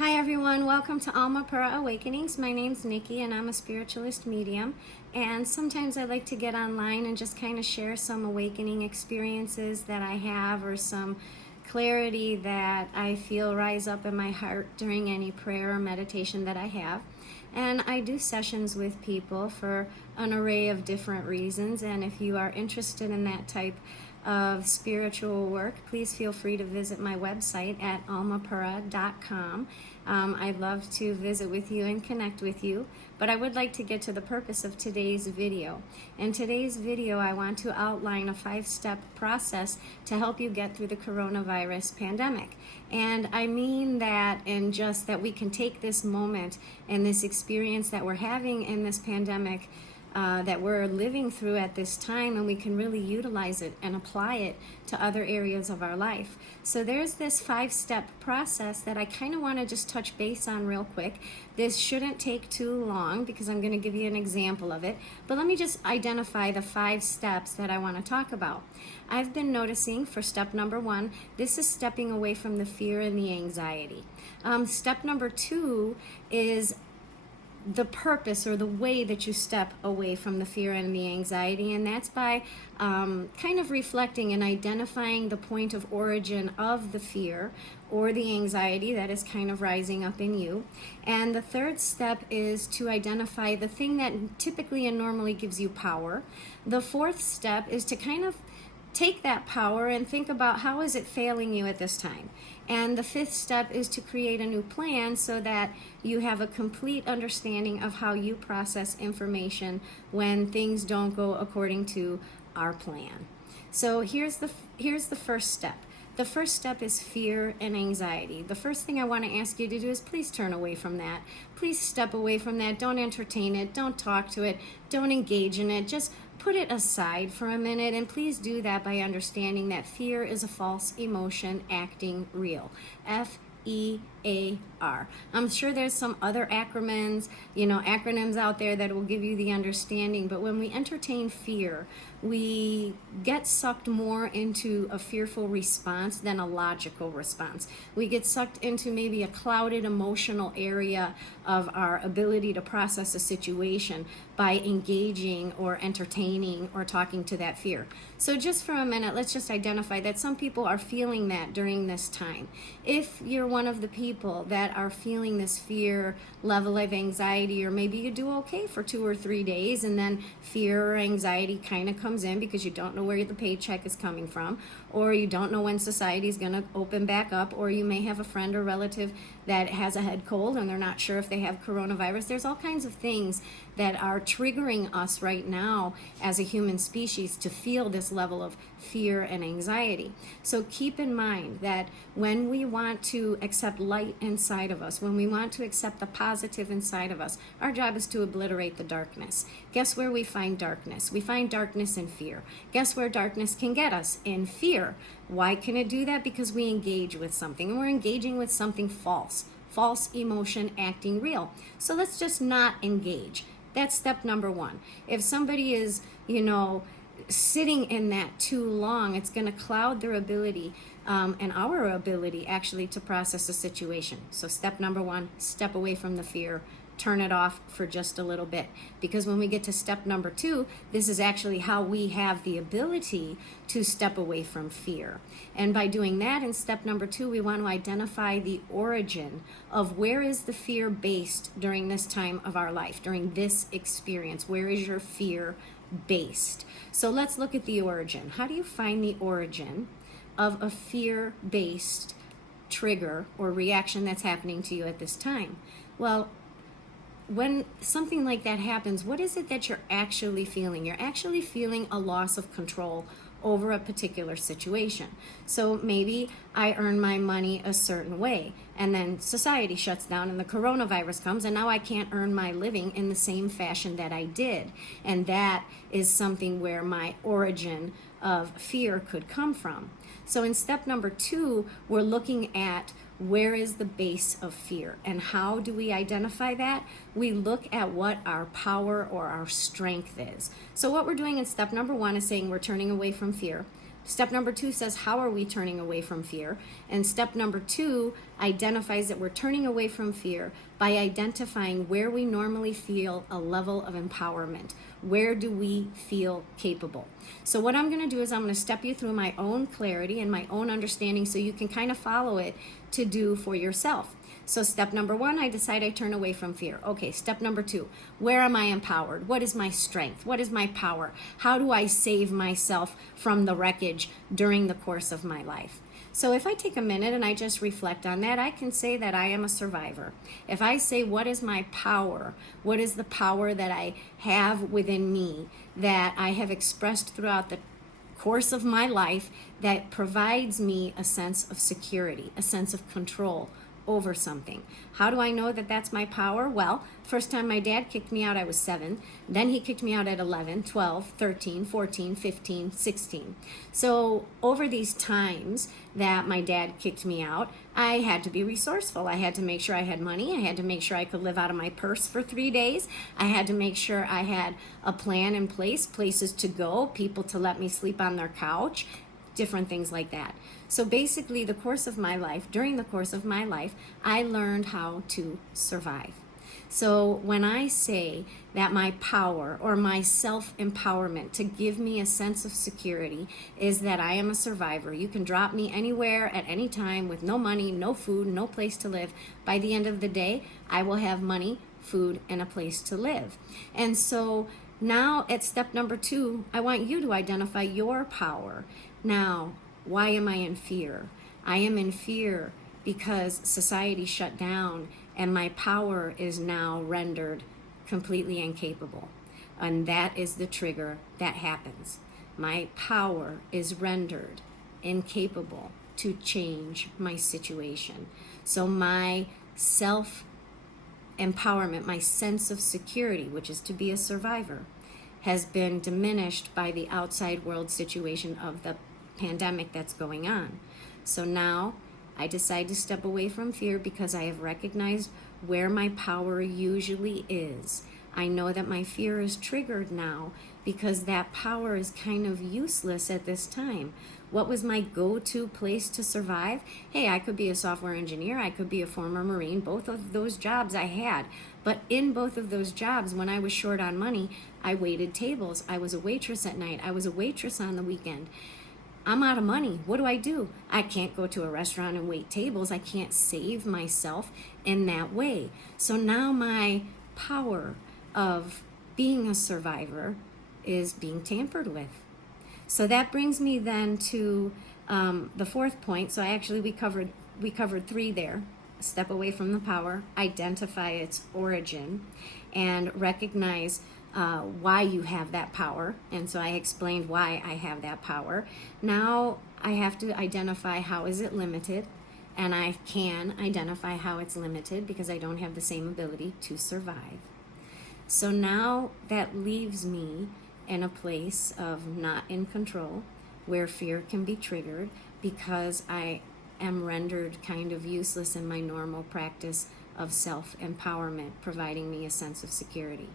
Hi everyone, welcome to Alma Pura Awakenings. My name's Nikki and I'm a spiritualist medium, and sometimes I like to get online and just kind of share some awakening experiences that I have or some clarity that I feel rise up in my heart during any prayer or meditation that I have. And I do sessions with people for an array of different reasons, and if you are interested in that type of spiritual work, please feel free to visit my website at almapura.com. I'd love to visit with you and connect with you, but I would like to get to the purpose of today's video. In today's video, I want to outline a 5-step process to help you get through the coronavirus pandemic. And I mean that in just that we can take this moment and this experience that we're having in this pandemic that we're living through at this time, and we can really utilize it and apply it to other areas of our life. So there's this 5-step process that I kind of want to just touch base on real quick. This shouldn't take too long because I'm going to give you an example of it, but let me just identify the 5 steps that I want to talk about. I've been noticing for step number 1, this is stepping away from the fear and the anxiety. Step number 2 is the purpose or the way that you step away from the fear and the anxiety, and that's by kind of reflecting and identifying the point of origin of the fear or the anxiety that is kind of rising up in you. And the 3rd step is to identify the thing that typically and normally gives you power. The 4th step is to kind of take that power and think about how is it failing you at this time. And the 5th step is to create a new plan so that you have a complete understanding of how you process information when things don't go according to our plan. So here's the first step. The first step is fear and anxiety. The first thing I want to ask you to do is please turn away from that. Please step away from that. Don't entertain it. Don't talk to it. Don't engage in it. Just put it aside for a minute, and please do that by understanding that fear is a false emotion acting real. F-E-A-R. I'm sure there's some other acronyms out there that will give you the understanding, but when we entertain fear, we get sucked more into a fearful response than a logical response. We get sucked into maybe a clouded emotional area of our ability to process a situation by engaging or entertaining or talking to that fear. So just for a minute, let's just identify that some people are feeling that during this time. If you're one of the people that are feeling this fear level of anxiety, or maybe you do okay for 2 or 3 days and then fear or anxiety kind of comes in because you don't know where the paycheck is coming from, or you don't know when society is going to open back up, or you may have a friend or relative that has a head cold and they're not sure if they have coronavirus. There's all kinds of things that are triggering us right now as a human species to feel this level of fear and anxiety. So keep in mind that when we want to accept light inside of us, when we want to accept the positive inside of us, our job is to obliterate the darkness. Guess where we find darkness? We find darkness in fear. Guess where darkness can get us? In fear. Why can it do that? Because we engage with something, and we're engaging with something false. False emotion acting real. So let's just not engage. That's step number 1. If somebody is, sitting in that too long, it's going to cloud their ability and our ability actually to process a situation. So step number 1, step away from the fear. Turn it off for just a little bit, because when we get to step number 2, this is actually how we have the ability to step away from fear. And by doing that in step number 2, we want to identify the origin of where is the fear based during this time of our life, during this experience. Where is your fear based? So let's look at the origin. How do you find the origin of a fear-based trigger or reaction that's happening to you at this time? Well, when something like that happens, what is it that you're actually feeling? You're actually feeling a loss of control over a particular situation. So maybe I earn my money a certain way, and then society shuts down and the coronavirus comes, and now I can't earn my living in the same fashion that I did. And that is something where my origin of fear could come from. So in step number 2, we're looking at where is the base of fear, and how do we identify that? We look at what our power or our strength is. So what we're doing in step number 1 is saying we're turning away from fear. Step number 2 says, how are we turning away from fear? And step number 2 identifies that we're turning away from fear by identifying where we normally feel a level of empowerment. Where do we feel capable? So what I'm going to do is I'm going to step you through my own clarity and my own understanding so you can kind of follow it to do for yourself. So step number 1, I decide I turn away from fear. Okay, step number 2, where am I empowered? What is my strength? What is my power? How do I save myself from the wreckage during the course of my life? So if I take a minute and I just reflect on that, I can say that I am a survivor. If I say, what is my power? What is the power that I have within me that I have expressed throughout the course of my life that provides me a sense of security, a sense of control over something? How do I know that that's my power? Well, first time my dad kicked me out, I was 7. Then he kicked me out at 11, 12, 13, 14, 15, 16. So over these times that my dad kicked me out, I had to be resourceful. I had to make sure I had money. I had to make sure I could live out of my purse for 3 days. I had to make sure I had a plan in place, places to go, people to let me sleep on their couch, different things like that. So basically, during the course of my life, I learned how to survive. So when I say that my power or my self-empowerment to give me a sense of security is that I am a survivor, you can drop me anywhere at any time with no money, no food, no place to live. By the end of the day, I will have money, food, and a place to live. And so now at step number 2, I want you to identify your power. Now, why am I in fear? I am in fear because society shut down and my power is now rendered completely incapable. And that is the trigger that happens. My power is rendered incapable to change my situation. So my self-empowerment, my sense of security, which is to be a survivor, has been diminished by the outside world situation of the pandemic that's going on. So now I decide to step away from fear because I have recognized where my power usually is. I know that my fear is triggered now because that power is kind of useless at this time. What was my go-to place to survive? Hey, I could be a software engineer. I could be a former Marine. Both of those jobs I had. But in both of those jobs, when I was short on money, I waited tables. I was a waitress at night. I was a waitress on the weekend. I'm out of money. What do? I can't go to a restaurant and wait tables. I can't save myself in that way. So now my power of being a survivor is being tampered with. So that brings me then to the 4th point. So we covered 3 there. Step away from the power, identify its origin, and recognize why you have that power. And so I explained why I have that power. Now I have to identify how is it limited, and I can identify how it's limited because I don't have the same ability to survive. So now that leaves me in a place of not in control, where fear can be triggered because I am rendered kind of useless in my normal practice of self-empowerment, providing me a sense of security.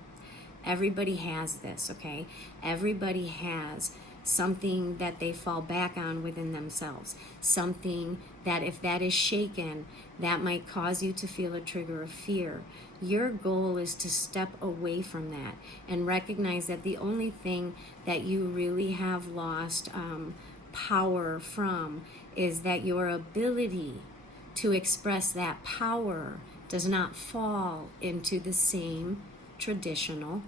Everybody has this, okay? Everybody has something that they fall back on within themselves. Something that if that is shaken, that might cause you to feel a trigger of fear. Your goal is to step away from that and recognize that the only thing that you really have lost power from is that your ability to express that power does not fall into the same traditional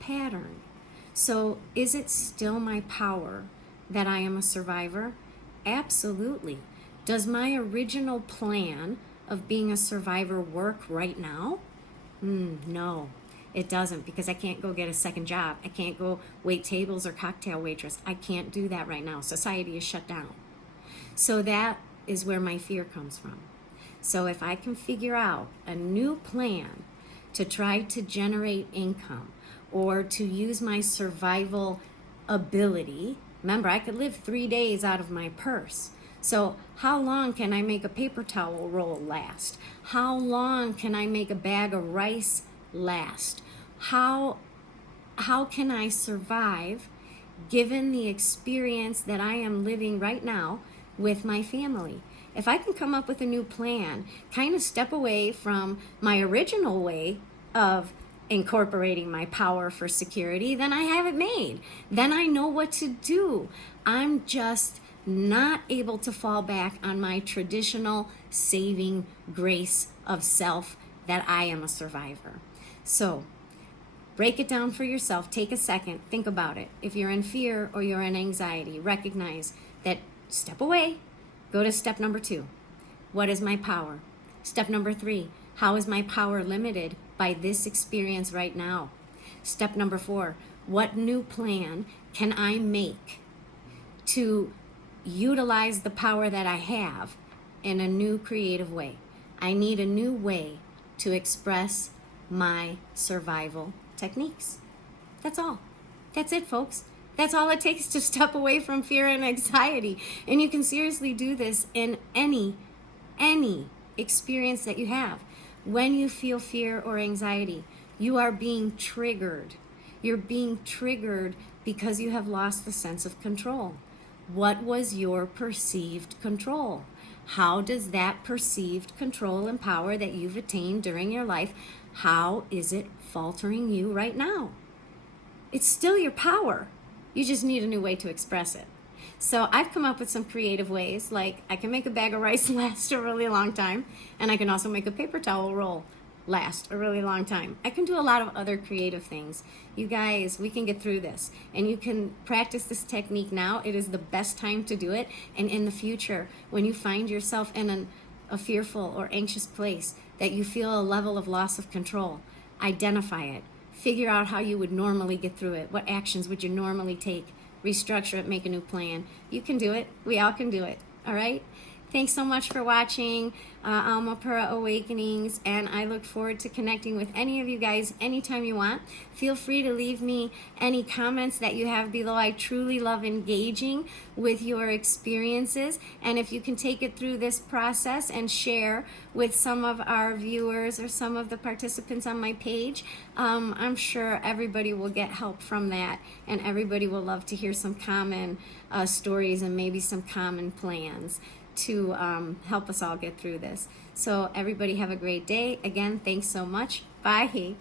pattern. So is it still my power that I am a survivor? Absolutely. Does my original plan of being a survivor work right now? No, it doesn't, because I can't go get a second job. I can't go wait tables or cocktail waitress. I can't do that right now. Society is shut down. So that is where my fear comes from. So if I can figure out a new plan to try to generate income or to use my survival ability, remember, I could live 3 days out of my purse. So how long can I make a paper towel roll last? How long can I make a bag of rice last? How can I survive given the experience that I am living right now with my family? if I can come up with a new plan, kind of step away from my original way of incorporating my power for security, then I have it made. Then I know what to do. I'm just not able to fall back on my traditional saving grace of self that I am a survivor. So break it down for yourself. Take a second. Think about it. If you're in fear or you're in anxiety, recognize that. Step away. Go to step number 2. What is my power? Step number 3. How is my power limited by this experience right now? Step number 4. What new plan can I make to utilize the power that I have in a new creative way? I need a new way to express my survival techniques. That's all. That's it, folks. That's all it takes to step away from fear and anxiety. And you can seriously do this in any experience that you have. When you feel fear or anxiety, you are being triggered. You're being triggered because you have lost the sense of control. What was your perceived control? How does that perceived control and power that you've attained during your life, how is it faltering you right now? It's still your power. You just need a new way to express it. So I've come up with some creative ways, like I can make a bag of rice last a really long time, and I can also make a paper towel roll last a really long time. I can do a lot of other creative things. You guys, we can get through this, and you can practice this technique now. It is the best time to do it, and in the future, when you find yourself in a fearful or anxious place, that you feel a level of loss of control, identify it. Figure out how you would normally get through it. What actions would you normally take? Restructure it, make a new plan. You can do it. We all can do it. All right? Thanks so much for watching Almapura Awakenings, and I look forward to connecting with any of you guys anytime you want. Feel free to leave me any comments that you have below. I truly love engaging with your experiences, and if you can take it through this process and share with some of our viewers or some of the participants on my page, I'm sure everybody will get help from that, and everybody will love to hear some common stories and maybe some common plans to help us all get through this. So everybody have a great day. Again, thanks so much. Bye.